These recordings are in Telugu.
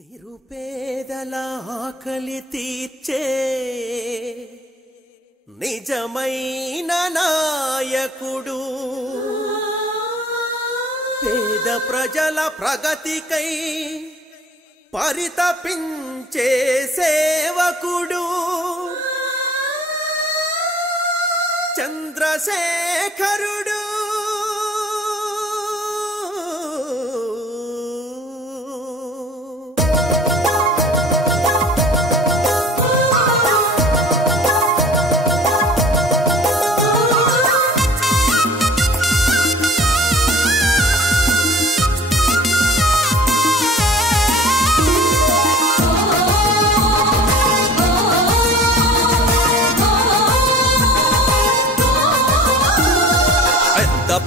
నిరుపేదల ఆకలి తీర్చే నిజమైన నాయకుడు, పేద ప్రజల ప్రగతికై పరితపించే సేవకుడు చంద్రశేఖరుడు.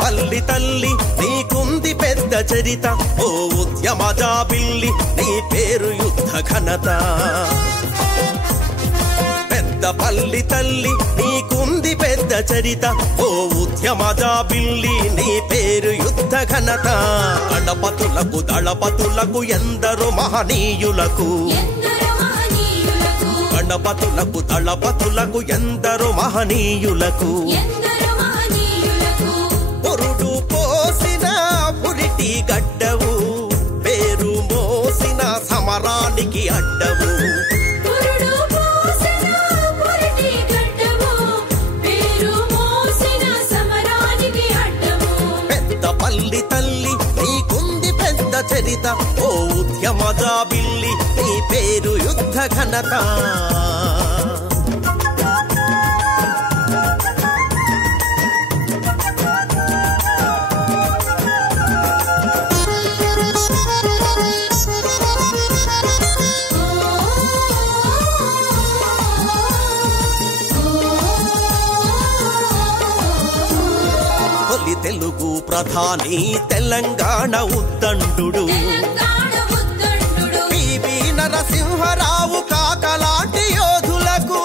పల్లి తల్లి నీకుంది పెద్ద చరిత, ఓ ఉద్యమ జాబిల్లి నీ పేరు యుద్ధ ఘనత. పెద్ద పల్లి తల్లి నీకుంది పెద్ద చరిత, ఓ ఉద్యమ జాబిల్లి నీ పేరు యుద్ధ ఘనత. గణపతులకు దళపతులకు ఎందరో మహనీయులకు, గణపతులకు దళపతులకు ఎందరో మహనీయులకు పురుడు పోసిన పురిటి గడ్డవు, పేరు మోసిన సమరానికి అడ్డవు. పెద్ద పల్లి తల్లి నీకుంది పెద్ద చరిత, ఓ ఉద్యమ జాబిల్లి నీ పేరు యుద్ధ ఘనత. తెలుగు ప్రధాని తెలంగాణ ఉద్దండు, పివి నరసింహరావు కాకలాంటి యోధులకు,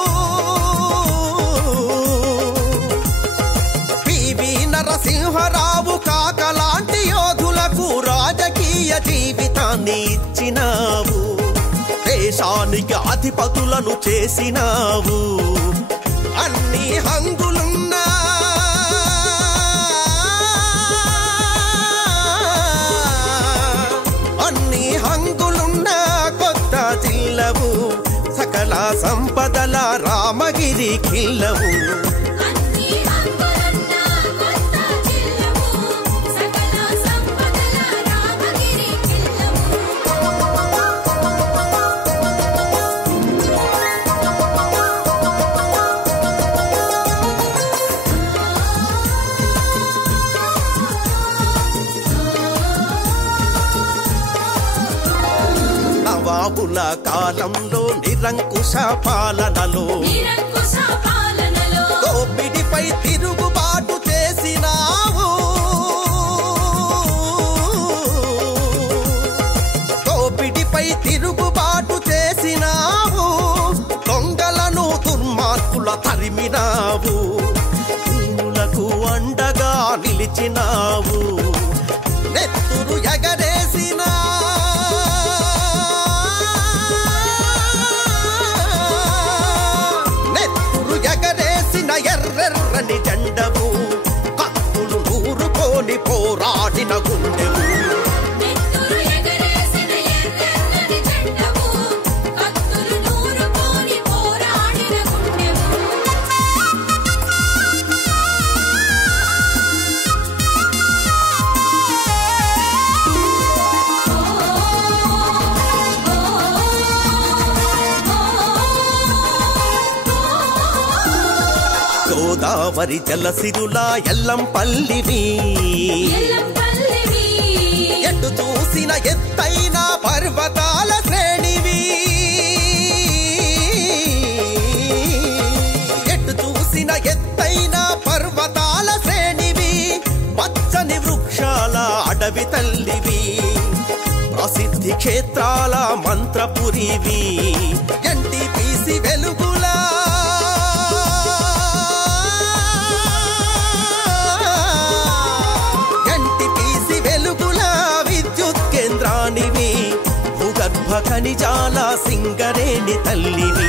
పివి నరసింహరావు కాకలాంటి యోధులకు రాజకీయ జీవితాన్ని ఇచ్చినావు, దేశానికి అధిపతులను చేసినావు. అన్ని హంగులున్నా హంగులున్న కొత్త జిల్లవు, సకల సంపదల రామగిరి కిల్లవు. నవాబుల కాలంలో నిరంకుశ పాలనలో, దోపిడిపై తిరుగుబాటు చేసినావు, దోపిడిపై తిరుగుబాటు చేసినావు, దొంగలను దుర్మార్గుల తరిమినావు, దీనులకు అండగా నిలిచినావు, నెత్తురు ఎగరేసినా ఎర్రెర్రని జెండవు, కత్తులు నూరుకొని పోరాడిన గుండెవు. గోదావరి జలసిరుల ఎల్లంపల్లివి, ఎటు చూసిన ఎత్తైన పర్వతాల శ్రేణివి, ఎటు చూసిన ఎత్తైన పర్వతాల శ్రేణివి, పచ్చని వృక్షాల అడవి తల్లివి, ప్రసిద్ధి క్షేత్రాల మంత్రపురివి, ఎన్టీపీసీ వెలుగులా విద్యుత్ కేంద్రానివి, భూగర్భ భూగర్భ ఖనిజాల సింగరేణి తల్లివి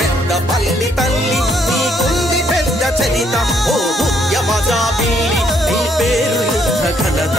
పెద్దపల్లి తల్లి నీకుంది పెద్ద చరిత ఓ ఉద్యమ జాబిల్లి నీ పేరు యుద్ధ ఘనత